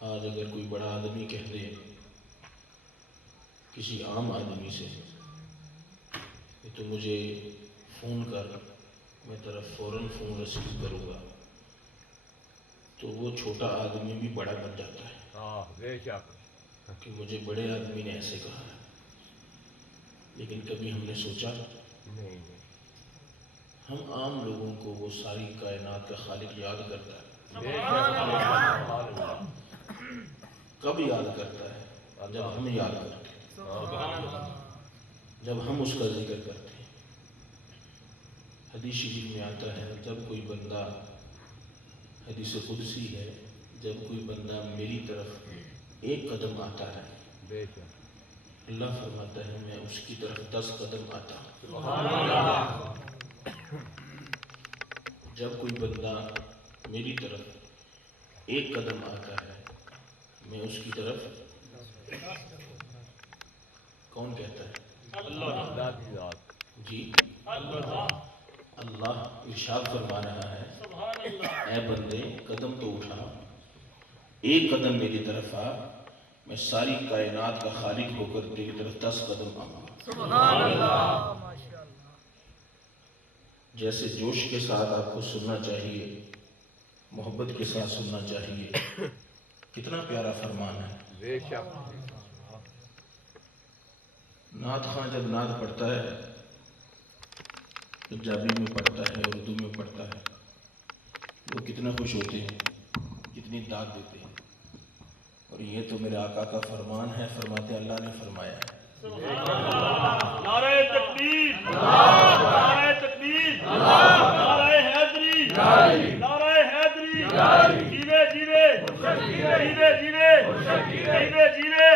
آج اگر کوئی بڑا آدمی کہہ دے کسی عام آدمی سے کہ تو مجھے فون کر، میں طرف فوراً فون ریسیو کروں گا، تو وہ چھوٹا آدمی بھی بڑا بن جاتا ہے بے شک کہ مجھے بڑے آدمی نے ایسے کہا ہے۔ لیکن کبھی ہم نے سوچا نہیں ہم عام لوگوں کو وہ ساری کائنات کا خالق یاد کرتا ہے۔ بے شک کب یاد کرتا ہے؟ جب ہمیں یاد کرتے ہیں، جب ہم اس کا ذکر کرتے ہیں۔ حدیث شریف میں آتا ہے جب کوئی بندہ، حدیث قدسی ہے، جب کوئی بندہ میری طرف ایک قدم آتا ہے، بے شک اللہ فرماتا ہے میں اس کی طرف 10 قدم آتا ہوں۔ سبحان اللہ جب کوئی بندہ میری طرف ایک قدم آتا ہے میں اس کی طرف، کون کہتا ہے؟ اللہ کی ذات جی اللہ ارشاد فرما رہا ہے اے بندے قدم تو اٹھا، ایک قدم میری طرف آ، میں ساری کائنات کا خالق ہو کر تیری طرف 10 قدم آؤں گا۔ سبحان اللہ، جیسے جوش کے ساتھ آپ کو سننا چاہیے، محبت کے ساتھ سننا چاہیے۔ کتنا پیارا فرمان ہے۔ بے شک نعت خواں جب نعت پڑھتا ہے، پنجابی میں پڑھتا ہے، اردو میں پڑھتا ہے، وہ کتنا خوش ہوتے ہیں، کتنی داد دیتے ہیں۔ اور یہ تو میرے آقا کا فرمان ہے، فرماتے اللہ نے فرمایا ہے۔ نعرہ تکبیر، نعرہ تکبیر، نعرہ حیدری، نعرہ حیدری، جیوے جیوے، جیوے جیوے، جیوے جیوے،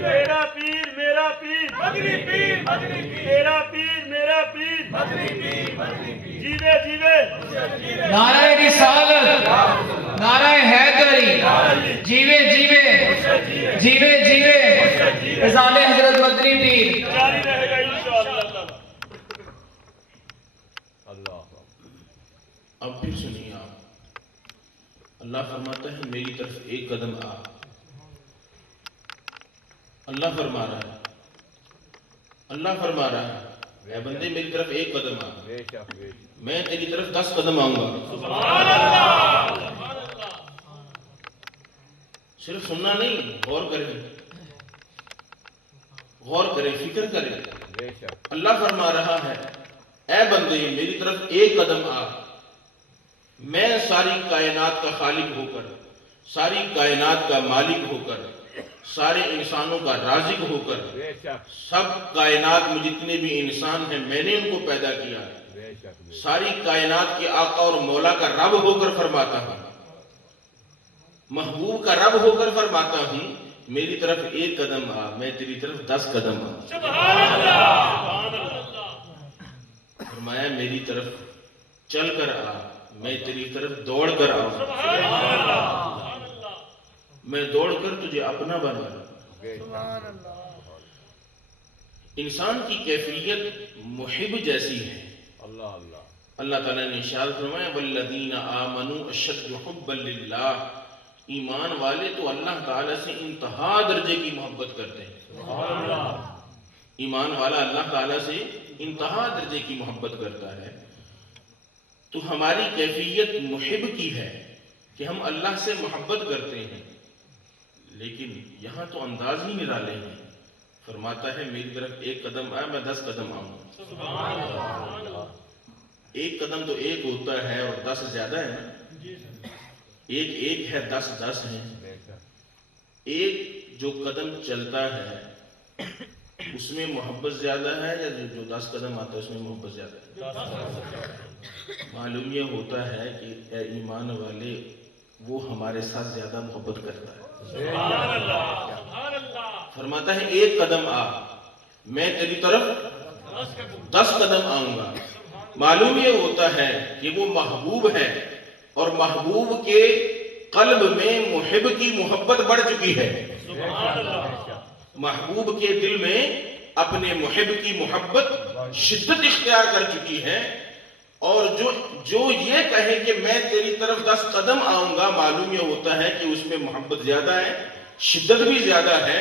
میرا پیر میرا پیر، مدنی پیر مدنی پیر، میرا پیر میرا پیر، مدنی پیر مدنی پیر، جیوے جیوے، نعرہ رسالت، نعرہ حیدری، جیوے جیوے، جیوے جیوے، اذان حضرت مدنی پیر۔ جاری رہے گا انشاءاللہ۔ اللہ اب پھر سنیے آپ، اللہ فرماتا ہے میری طرف ایک قدم آ۔ اللہ فرما رہا ہے، اللہ فرما رہا ہے اے بندے میری طرف ایک قدم آ، بے شک بے شک میں تیری طرف 10 قدم آؤں گا۔ صرف سننا نہیں، غور کریں، غور کریں، فکر کریں۔ بے شک اللہ فرما رہا ہے اے بندے میری طرف ایک قدم آ، میں ساری کائنات کا خالق ہو کر، ساری کائنات کا مالک ہو کر، سارے انسانوں کا رازق ہو کر، بے شک سب کائنات میں جتنے بھی انسان ہیں میں نے ان کو پیدا کیا ہے، بے شک بے ساری کائنات کے آقا اور مولا کا رب ہو کر فرماتا ہوں، محبوب کا رب ہو کر فرماتا ہوں میری طرف ایک قدم آ، میں تیری طرف 10 قدم آ۔ فرمایا میری طرف چل کر آ، میں تیری طرف دوڑ کر آؤں، میں دوڑ کر تجھے اپنا بنا لوں۔ بے شک انسان کی کیفیت محب جیسی ہے۔ اللہ اللہ اللہ تعالیٰ نے ارشاد فرمایا والذین آمنوا اشد حبا للہ، ایمان والے تو اللہ تعالیٰ سے انتہا درجے کی محبت کرتے ہیں۔ سبحان اللہ ایمان والا اللہ تعالیٰ سے انتہا درجے کی محبت کرتا ہے۔ تو ہماری کیفیت محب کی ہے کہ ہم اللہ سے محبت کرتے ہیں، لیکن یہاں تو انداز ہی نرالے ہیں۔ فرماتا ہے میری طرف ایک قدم آئے میں 10 قدم آؤں۔ ایک قدم تو ایک ہوتا ہے اور 10 زیادہ ہے نا، ایک ایک ہے 10 10 ہیں۔ بے شک ایک جو قدم چلتا ہے اس میں محبت زیادہ ہے یا جو 10 قدم آتا ہے اس میں محبت زیادہ ہے؟ معلوم یہ ہوتا ہے کہ اے ایمان والے وہ ہمارے ساتھ زیادہ محبت کرتا ہے۔ فرماتا ہے ایک قدم آ، میں تیری طرف 10 قدم آؤں گا۔ معلوم یہ ہوتا ہے کہ وہ محبوب ہے اور محبوب کے قلب میں محب کی محبت بڑھ چکی ہے۔ محبوب کے دل میں اپنے محب کی محبت شدت اختیار کر چکی ہے، اور جو یہ کہے کہ میں تیری طرف 10 قدم آؤں گا، معلوم یہ ہوتا ہے کہ اس میں محبت زیادہ ہے، شدت بھی زیادہ ہے۔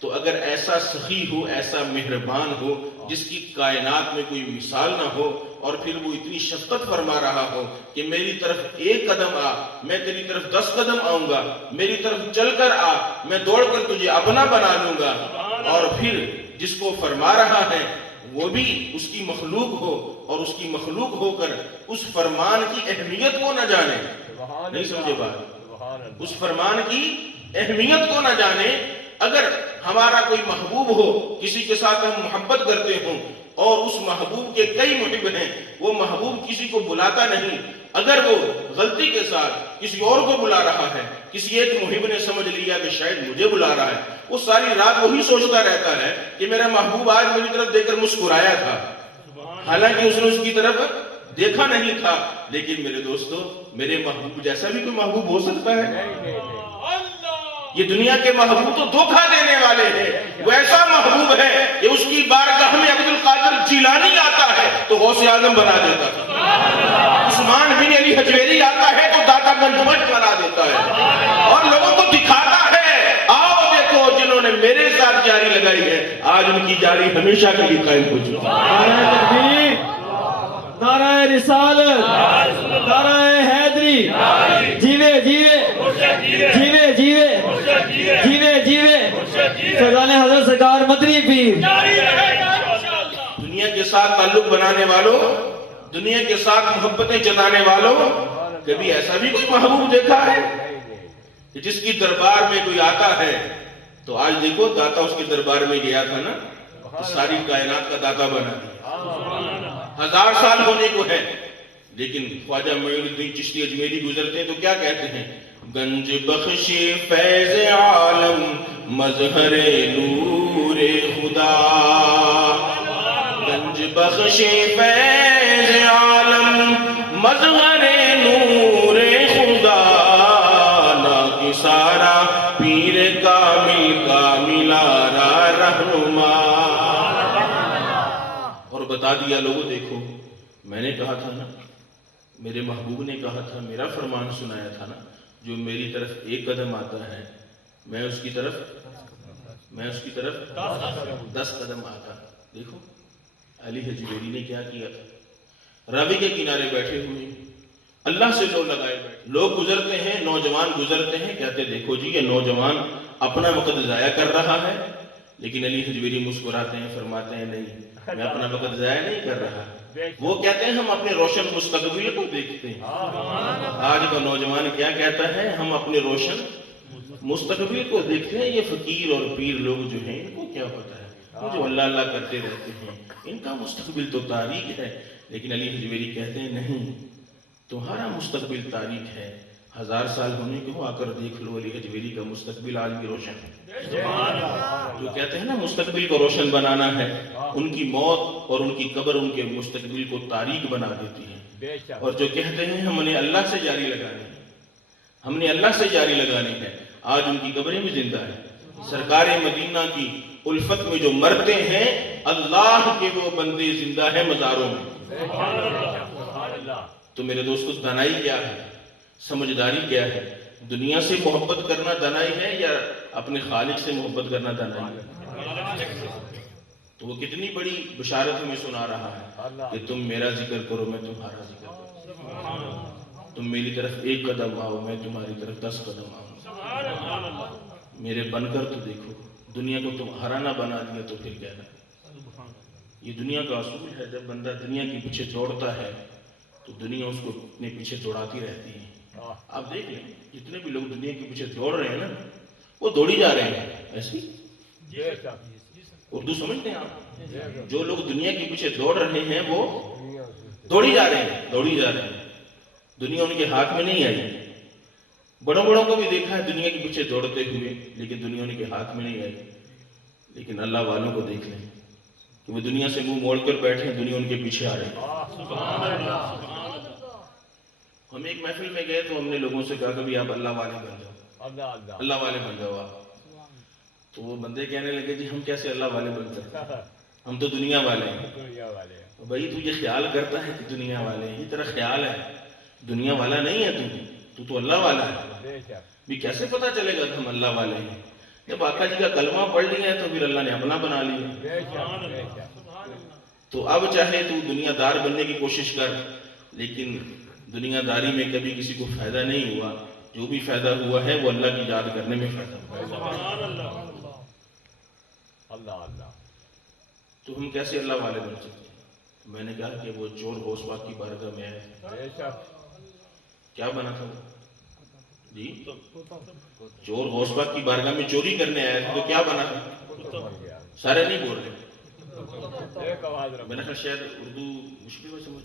تو اگر ایسا سخی ہو، ایسا مہربان ہو، جس کی کائنات میں کوئی مثال نہ ہو، اور پھر وہ اتنی شفقت فرما رہا ہو کہ میری طرف 1 قدم آ، میں تیری طرف 10 قدم آؤں گا، میری طرف چل کر آ، میں دوڑ کر تجھے اپنا بنا لوں گا، اور پھر جس کو فرما رہا ہے وہ بھی اس کی مخلوق ہو، اور اس کی مخلوق ہو کر اس فرمان کی اہمیت کو نہ جانے، نہیں سمجھے بات، اس فرمان کی اہمیت کو نہ جانے۔ اگر ہمارا کوئی محبوب ہو، کسی کے ساتھ ہم محبت کرتے ہوں، اور اس محبوب کے کئی محب ہیں، وہ محبوب کسی کو بلاتا نہیں، اگر وہ غلطی کے ساتھ کسی اور کو بلا رہا ہے، کسی ایک محب نے سمجھ لیا کہ شاید مجھے بلا رہا ہے، وہ ساری رات وہی سوچتا رہتا ہے کہ میرا محبوب آج میری طرف دیکھ کر مسکرایا تھا، حالانکہ اس نے اس کی طرف دیکھا نہیں تھا۔ لیکن میرے دوستو، میرے محبوب جیسا بھی کوئی محبوب ہو سکتا ہے؟ یہ دنیا کے محبوب تو دھوکہ دینے والے ہیں۔ وہ ایسا محبوب ہے کہ اس کی بارگاہ میں عبد القادر جیلانی آتا ہے تو غوث اعظم بنا دیتا ہے، عثمان بن علی حجویری آتا ہے تو داتا گنج بنا دیتا ہے، اور لوگوں کو دکھاتا ہے آؤ دیکھو جنہوں نے میرے ساتھ جاری لگائی ہے، آج ان کی جاری ہمیشہ کے لیے قائم ہو چکی ہے۔ نعرہ تکبیر، نعرہ رسالت، نعرہ حیدری، جیوے جیوے جیوے جیوے جیوے جیوے فیضان حضرت سرکار مدنی پیر۔ دنیا کے ساتھ تعلق بنانے والوں، دنیا کے ساتھ محبتیں جتانے والوں، کبھی ایسا بھی کوئی محبوب دیکھا ہے کہ جس کی دربار میں کوئی آتا ہے تو آج دیکھو داتا اس کے دربار میں گیا تھا نا، تو ساری کائنات کا داتا بنا دیا، 1000 سال ہونے کو ہے، لیکن خواجہ معین الدین چشتی اجمیری گزرتے ہیں تو کیا کہتے ہیں؟ گنج بخش فیض عالم مظہر نور خدا، گنج بخش فیض عالم مظہر نور خدا، نا سارا پیر کامل کاملارا رہنما۔ اور بتا دیا لوگوں دیکھو، میں نے کہا تھا نا، میرے محبوب نے کہا تھا، میرا فرمان سنایا تھا نا، جو میری طرف 1 قدم آتا ہے میں اس کی طرف 10 قدم آتا۔ دیکھو علی حجویری نے کیا کیا تھا، راوی کے کنارے بیٹھے ہوئے، اللہ سے لو لگائے بیٹھے، لوگ گزرتے ہیں، نوجوان گزرتے ہیں، کہتے دیکھو جی یہ نوجوان اپنا وقت ضائع کر رہا ہے، لیکن علی حجویری مسکراتے ہیں، فرماتے ہیں نہیں، میں اپنا وقت ضائع نہیں کر رہا۔ وہ کہتے ہیں ہم اپنے روشن مستقبل کو دیکھتے ہیں۔ آج کا نوجوان کیا کہتا ہے؟ ہم اپنے روشن مستقبل کو دیکھتے ہیں۔ یہ فقیر اور پیر لوگ جو ہیں ان کو کیا پتا ہے، وہ جو اللہ اللہ کرتے رہتے ہیں، ان کا مستقبل تو تاریک ہے۔ لیکن علی حجویری کہتے ہیں نہیں، تمہارا مستقبل تاریک ہے، 1000 سال ہونے کو آ کر دیکھ لو، علی حجویری کا مستقبل آج بھی روشن ہے۔ جو کہتے ہیں نا مستقبل کو روشن بنانا ہے، ان کی موت اور ان کی قبر ان کے مستقبل کو تاریک بنا دیتی ہے۔ اور جو کہتے ہیں ہم نے اللہ سے جاری لگانی ہے، ہم نے اللہ سے جاری لگانی ہے، آج ان کی قبریں بھی زندہ ہیں۔ سرکار مدینہ کی الفت میں جو مرتے ہیں، اللہ کے وہ بندے زندہ ہیں مزاروں میں۔ تو میرے دوستو، دانائی کیا ہے، سمجھداری کیا ہے؟ دنیا سے محبت کرنا دانائی ہے یا اپنے خالق سے محبت کرنا دانائی ہے؟ تو وہ کتنی بڑی بشارت ہمیں سنا رہا ہے کہ تم میرا ذکر کرو، میں تمہارا ذکر کروں، تم میری طرف 1 قدم آؤ، میں تمہاری طرف 10 قدم آؤں، میرے بن کر تو دیکھو۔ دنیا کو تمہارا نہ بنا دیا تو پھر کہنا، یہ دنیا کا اصول ہے، جب بندہ دنیا کے پیچھے دوڑتا ہے تو دنیا اس کو اپنے پیچھے دوڑاتی رہتی ہے۔ آپ دیکھ لیں جتنے بھی لوگ دنیا کے پیچھے دوڑ رہے ہیں نا، وہ دوڑی جا رہے ہیں۔ ایسی اردو سمجھتے ہیں آپ؟ جو لوگ دنیا کے پیچھے دوڑ رہے ہیں وہ دوڑی جا رہے ہیں، دوڑی جا رہے ہیں، دنیا ان کے ہاتھ میں نہیں آئی۔ بڑوں بڑوں کو بھی دیکھا ہے دنیا کے پیچھے دوڑتے ہوئے، لیکن دنیا ان کے ہاتھ میں نہیں آئی۔ لیکن اللہ والوں کو دیکھ لیں کہ وہ دنیا سے منہ موڑ کر بیٹھے ہیں، دنیا ان کے پیچھے آ رہے ہیں۔ ہم ایک محفل میں گئے تو ہم نے لوگوں سے کہا کہ بھی آپ اللہ والے بن جاؤ، اللہ والے بن جاؤ آپ۔ تو وہ بندے کہنے لگے جی ہم کیسے اللہ والے بن سکتے ہیں؟ ہم تو دنیا والے ہیں. دنیا والے ہیں. بھائی تو یہ خیال کرتا ہے کہ دنیا والے ہیں، یہ تیرا خیال ہے، دنیا والا نہیں ہے تو اللہ والا ہے. بے شک. بھی کیسے پتا چلے گا کہ ہم اللہ والے ہیں؟ جب آقا جی کا کلمہ پڑھ لیا ہے تو پھر اللہ نے اپنا بنا لیا. بے شک. بے شک. تو اب چاہے تو دنیا دار بننے کی کوشش کر، لیکن دنیا داری میں کبھی کسی کو فائدہ نہیں ہوا. جو بھی فائدہ ہوا ہے وہ اللہ کی یاد کرنے میں فائدہ ہوا. اللہ اللہ. تو ہم کیسے اللہ والے بن سکتے ہیں؟ میں نے کہا کہ وہ چور غوث پاک کی بارگاہ میں آئے، بے شک. کیا بنا تھا وہ؟ جی چور غوث پاک کی بارگاہ میں چوری کرنے آیا تھا تو کیا بنا تھا؟ بن گیا. سارے نہیں بول رہے. ایک آواز رکھو. میں نے کہا شاید اردو مشکل ہو سمجھ.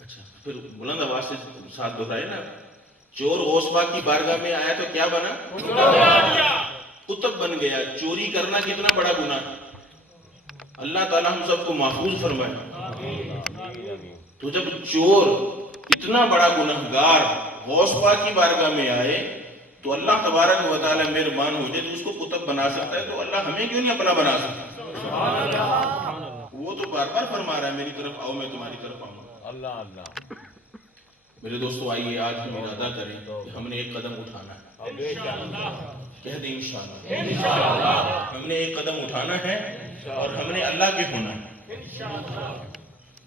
اچھا پھر بلند آواز سے ساتھ دہرائے نا. چور غوث پاک کی بارگاہ میں آیا تو کیا بنا؟ قطب بن گیا. چوری کرنا کتنا بڑا گناہ ہے. اللہ تعالیٰ ہم سب کو محفوظ فرمائے. تو جب چور اتنا بڑا گنہگار غوث پاک کی بارگاہ میں آئے تو اللہ تبارک و تعالیٰ مہربان ہو جائے تو اس کو قطب بنا سکتا ہے، تو اللہ ہمیں کیوں نہیں اپنا بنا سکتا؟ وہ تو بار بار فرما رہا ہے میری طرف آؤ میں تمہاری طرف آؤں. اللہ اللہ. میرے دوستو آئیے آج ہم ارادہ کریں کہ ہم نے ایک قدم اٹھانا ہے. بے شک. کہہ دیں انشاءاللہ ہم نے ایک قدم اٹھانا ہے اور ہم نے اللہ کے ہونا ہے.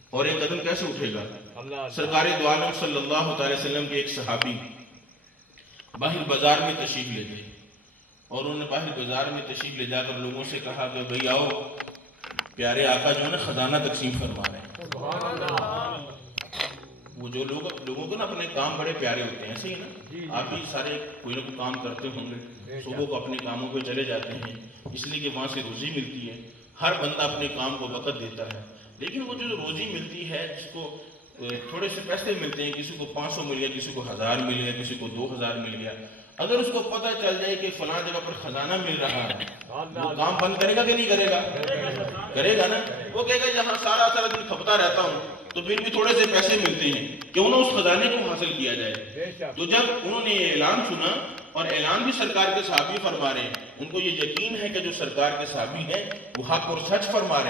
اور ایک قدم کیسے اٹھے گا؟ اللہ. سرکار دو عالم صلی اللہ تعالی وسلم کے ایک صحابی باہر بازار میں تشریف لے گئے اور انہوں نے باہر بازار میں تشریف لے جا کر لوگوں سے کہا کہ بھئی آؤ، پیارے آقا جو ہے نا خزانہ تقسیم فرما رہے ہیں. وہ جو لوگوں کو نا اپنے کام بڑے پیارے ہوتے ہیں، ایسے ہی نا آپ بھی سارے کوئی نہ کوئی کام کرتے ہوں گے، صبح کو اپنے کاموں پہ چلے جاتے ہیں اس لیے کہ وہاں سے روزی ملتی ہے. ہر بندہ اپنے کام کو وقت دیتا ہے، لیکن وہ جو روزی ملتی ہے جس کو تھوڑے سے پیسے ملتے ہیں، کسی کو 500 مل گیا، کسی کو 1000 مل گیا، کسی کو 2000 مل گیا، اگر اس کو پتہ چل جائے کہ فلاں جگہ پر خزانہ مل رہا ہے وہ کام بند کرے گا کہ نہیں کرے گا؟ کرے گا نا. وہ کہے گا جہاں سارا دن کھپتا رہتا ہوں تو پھر بھی تھوڑے سے پیسے ملتے ہیں، کیوں نہ اس خزانے کو حاصل کیا جائے. تو جب انہوں نے یہ اعلان سنا، اور اعلان بھی سرکار کے صحابی فرما رہے ہیں، ان کو یہ یقین ہے کہ جو سرکار کے صحابی ہیں وہ حق اور سچ فرما رہے ہیں.